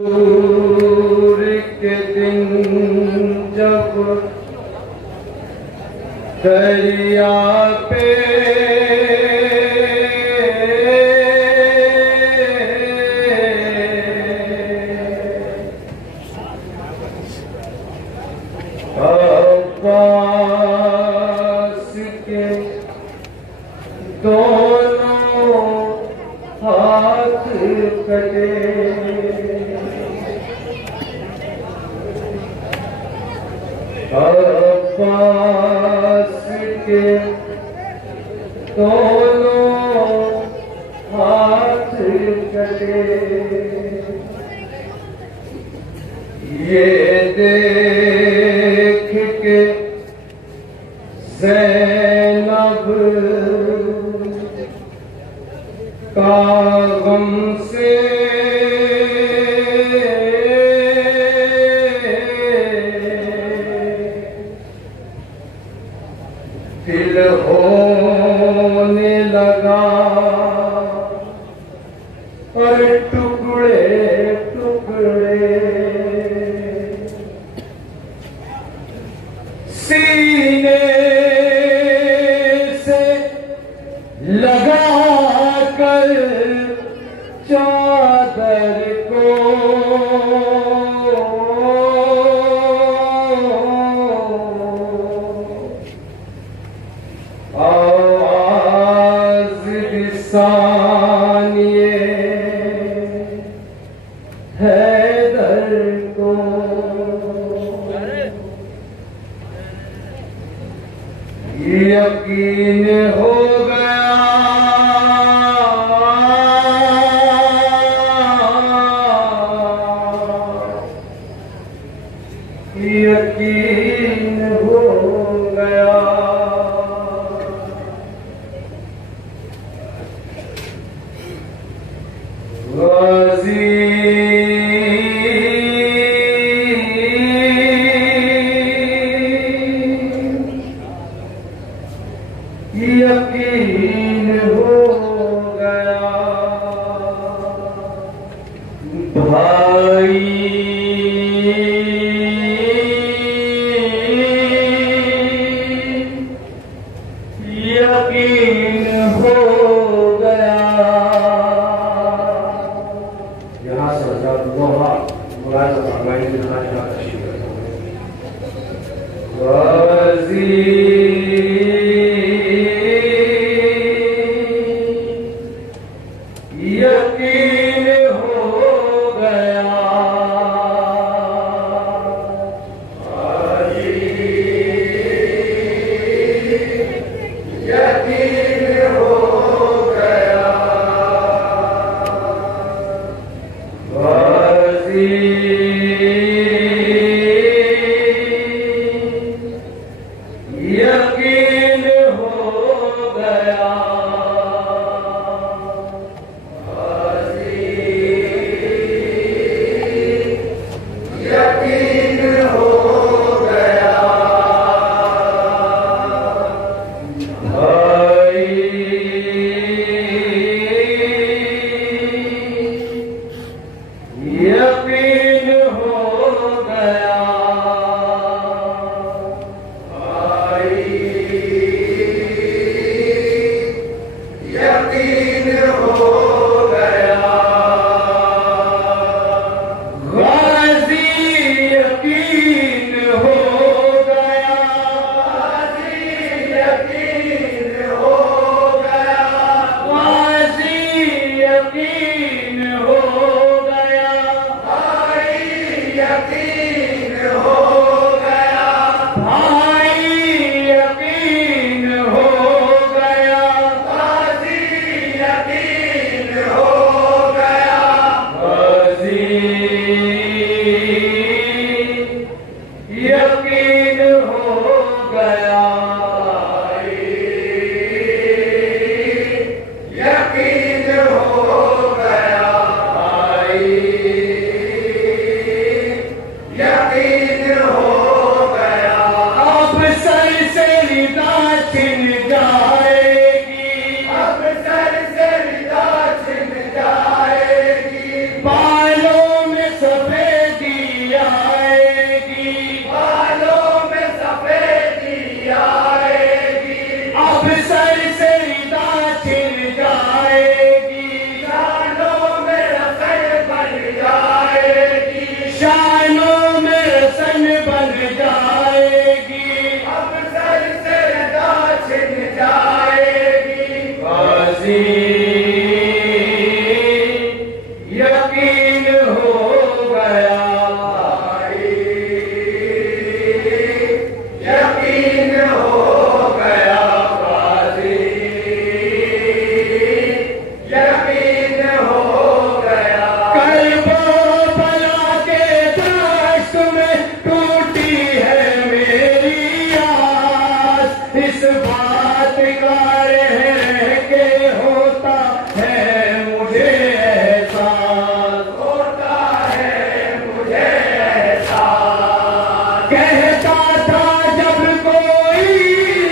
दूर के दिन जब दरिया पे अब्बास के दोनों हाथ कटे, अब्बास के दोनों हाथ कटे। ये देख के ज़ैनब का गम से दिल होने लगा और टुकड़े टुकड़े सीने से लगा कर चादर को आवाज लिसानिए हैदर को। यकीन हो गया यकीन हो गया गाजी यकीन हो गया भाई यकीन हो गया। यहाँ से यकीन हो गया यकीन हो गया यकीन हो गया यकीन हो गया भाई यकीन हो गया भाई यकीन हो गया गाजी यकीन हो गया गाजी यकीन हो गया गाजी यकीन हो गया भाई यकीन हो गया भाई यकीन हो गया गाजी यकीन हो गया गाजी यकीन हो गया यकीन हो गया भाई यकीन हो गया। अब सर से रिदा छिन जाएगी अब सर से रिदा छिन जाएगी बालों में सब गाजी यकीन हो गया, यकीन हो गया गाजी, यकीन हो गया। करबला के दश्त में टूटी है मेरी आस, इस बात का रह के होता है मुझे एहसास, होता है मुझे एहसास। कहता था जब कोई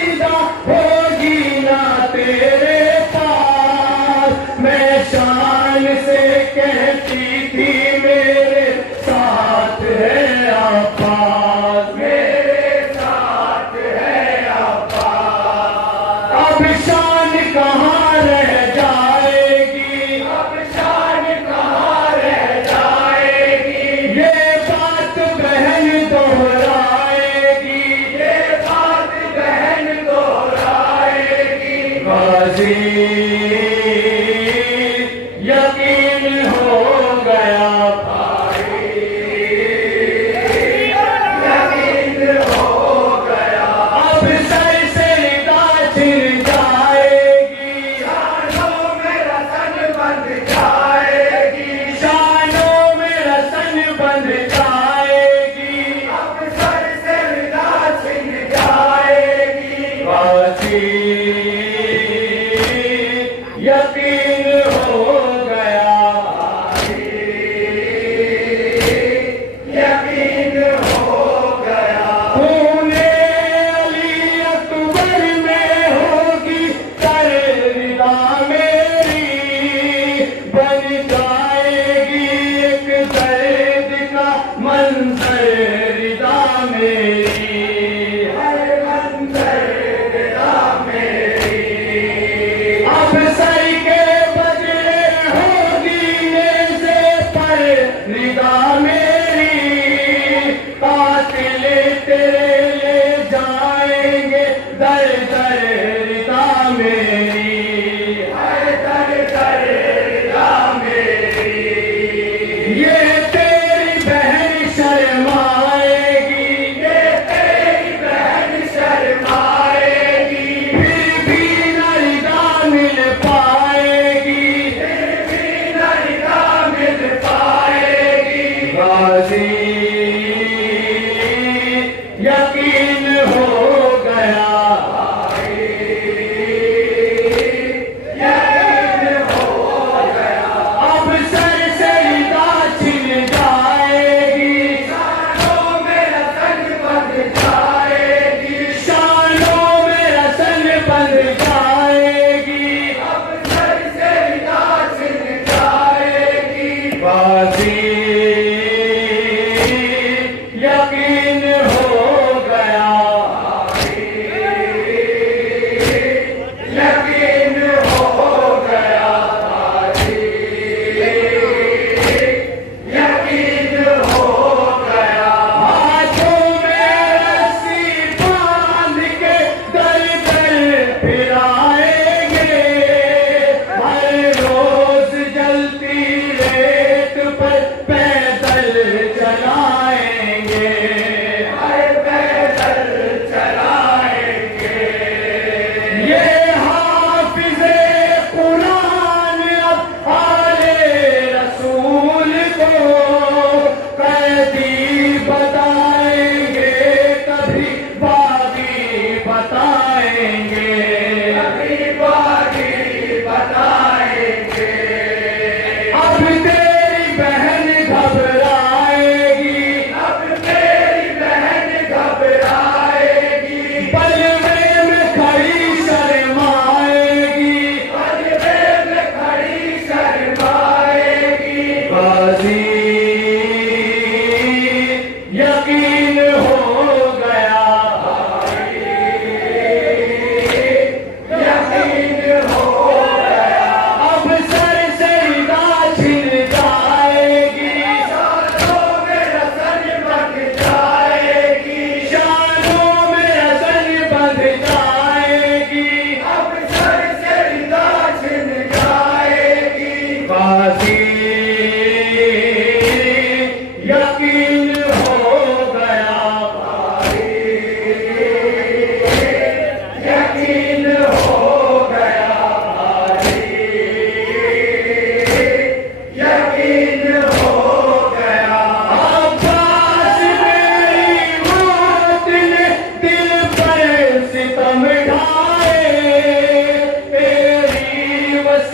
ईदा होगी ना तेरे पास, मैं शान से कहती थी मेरे साथ है आपास, मेरे साथ है आपास। अब शान कहाँ रह जाएगी, अब शान कहाँ रह जाएगी, ये बात बहन दोहराएगी, ये बात बहन दोहराएगी। गाजी यकीन हो गया भाई, यकीन हो गया। अब सर से निगाह छिन जाएगी, शानों में रसन बंध जाएगी, शानों में रसन बंध जाएगी। अब सर से निगाह छिन जाएगी। गाजी यकीन हो गया, यकीन हो गया। खूने अली अकबर में होगी करविदा मेरी, बन जाएगी एक दर्द का मंजर रिदा मेरी, हर मंजर रिदा मेरी। अब सर के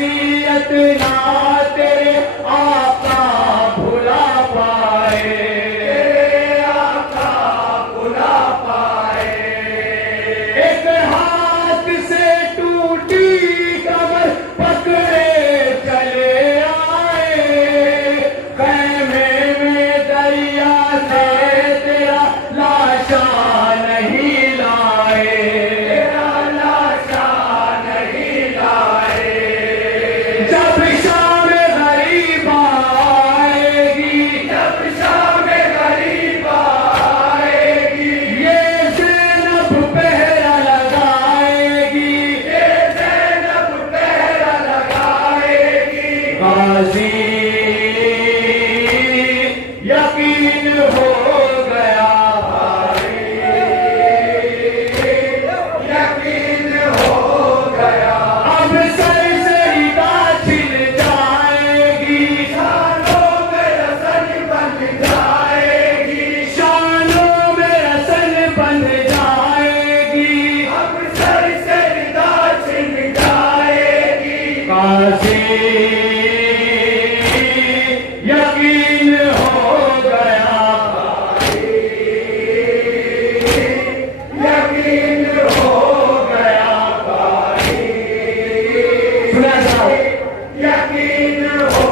नसीहत ना तेरे आका भुला पाए, तेरे आका भुला पाए। एक हाथ से टूटी कमर पकड़े चले आए, खैमे में दरिया से तेरा लाशा नहीं लाए, तेरा लाशा नहीं लाए। जब शाम गरीब आएगी, जब शाम गरीब आएगी, ये ज़ैनब पहरा लगाएगी, ये ज़ैनब पहरा लगाएगी। गाज़ी यकीन हो गया, यकीन हो गया। अब सरसरीदा छिल जाएगी, शानों में रसन बन जाएगी, शानों में रसन बन जाएगी। अब सरसरीदा छिल जाएगी। गाज़ी यकीन हो गया, यकीन हो गया। सुना जाओ, यकीन हो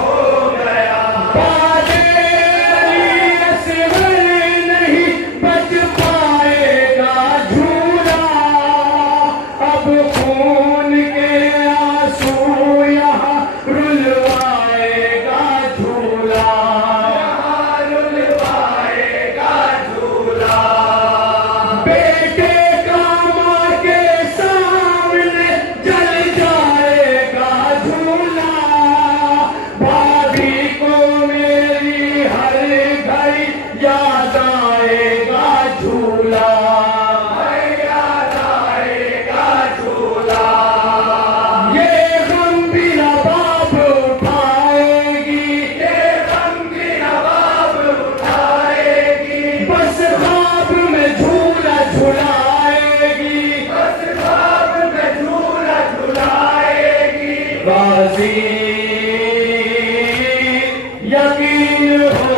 गया। बादे असगर नहीं बच पाएगा झूला, अब खून के आंसू यहाँ रुलवाएगा झूला, यहाँ रुलवाएगा झूला। बेटे का माँ के सामने जल जाएगा झूला, भाभी को मेरी हर घड़ी याद आएगा झूला, याद आएगा झूला। ये गम भी नवाब उठाएगी, ये गम भी नवाब उठाएगी। बस ख्वाब में झूला झुलाएगी, बस ख्वाब में झूला झुलाएगी। गाज़ी यकीन हो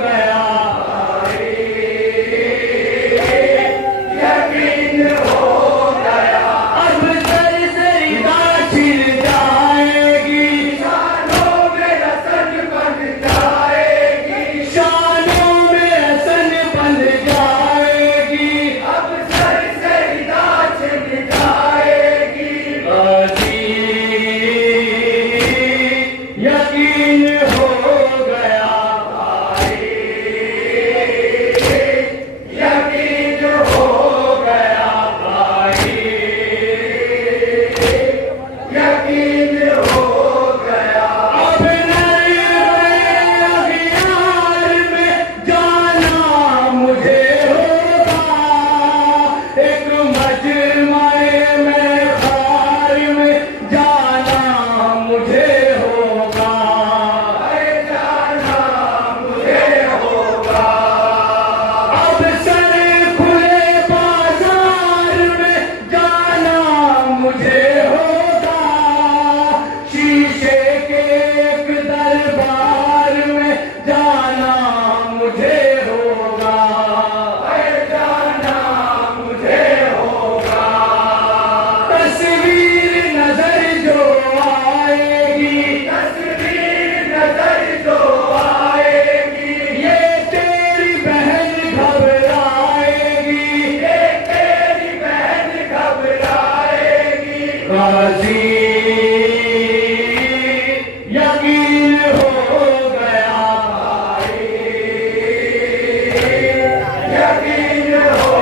गया, यकीन हो गया। अब सरसरीदा छिल जाएगी, शानों में रसन बन जाएगी, शानों में रसन बन जाएगी। अब सरसरीदा छिल जाएगी। गाज़ी यकीन हो गया, यकीन हो गया। यकीन हो गया। अब अखियार में जाना मुझे होगा, एक मजमे में खार में जाना मुझे होगा, जाना मुझे होगा। अब सर खुले बाजार में जाना मुझे होगा, शीशे के एक दरबार में जाना मुझे होगा, जाना मुझे होगा। तस्वीर नजर जो आएगी, तस्वीर नजर जो आएगी, ये तेरी बहन घबराएगी, ये तेरी बहन घबराएगी। गाज़ी यकीन हो गया, यकीन हो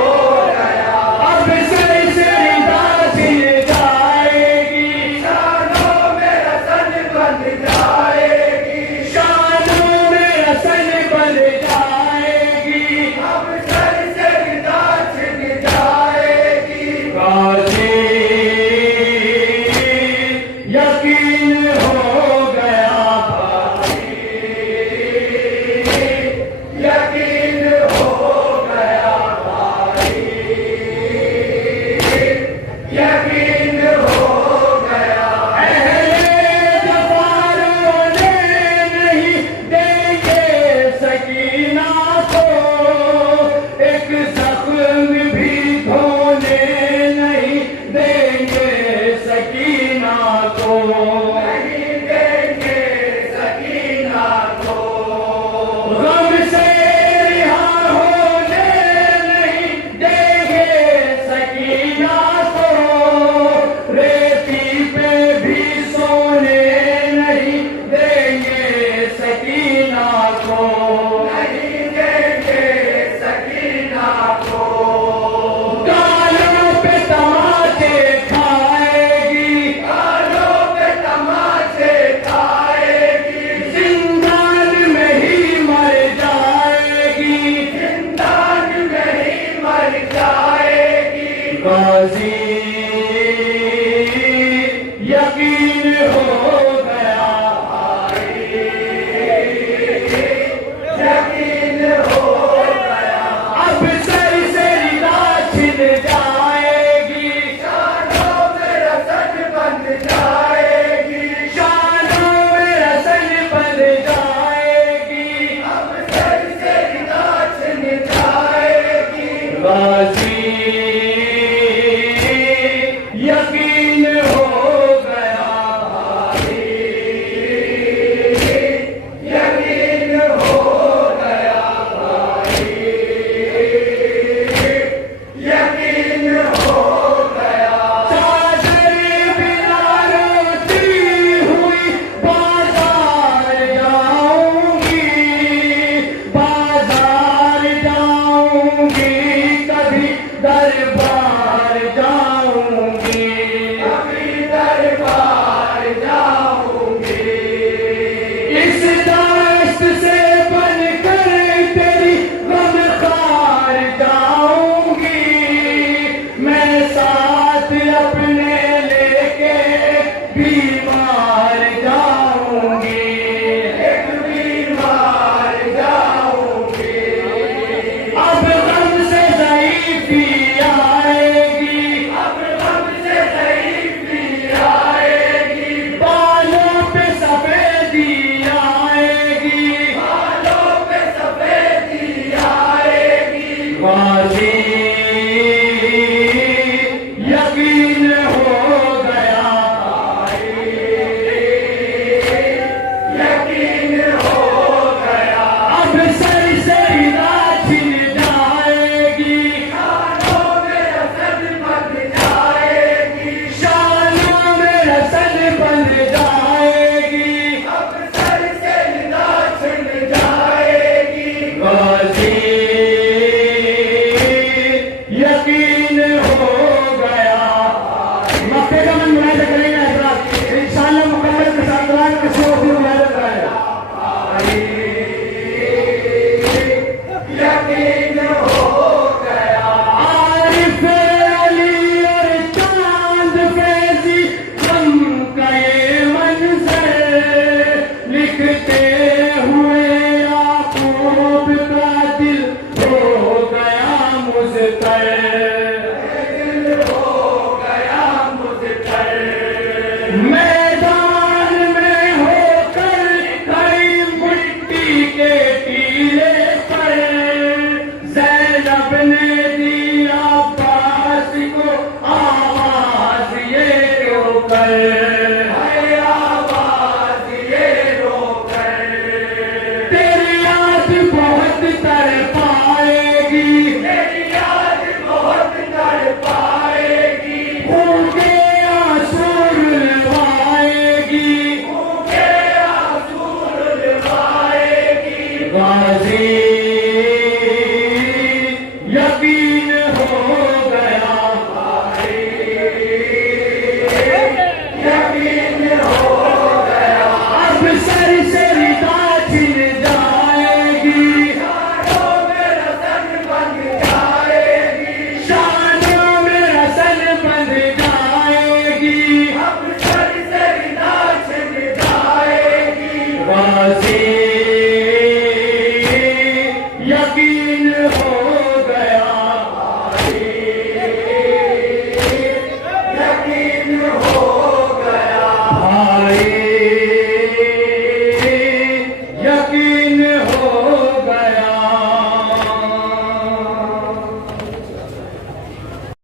गया। अब सरसरीदा छिल जाएगी, शानों में रसन बन जाएगी, शानों में रसन बन जाएगी। अब सरसरीदा छिल जाएगी। गाज़ी यकीन हो गया,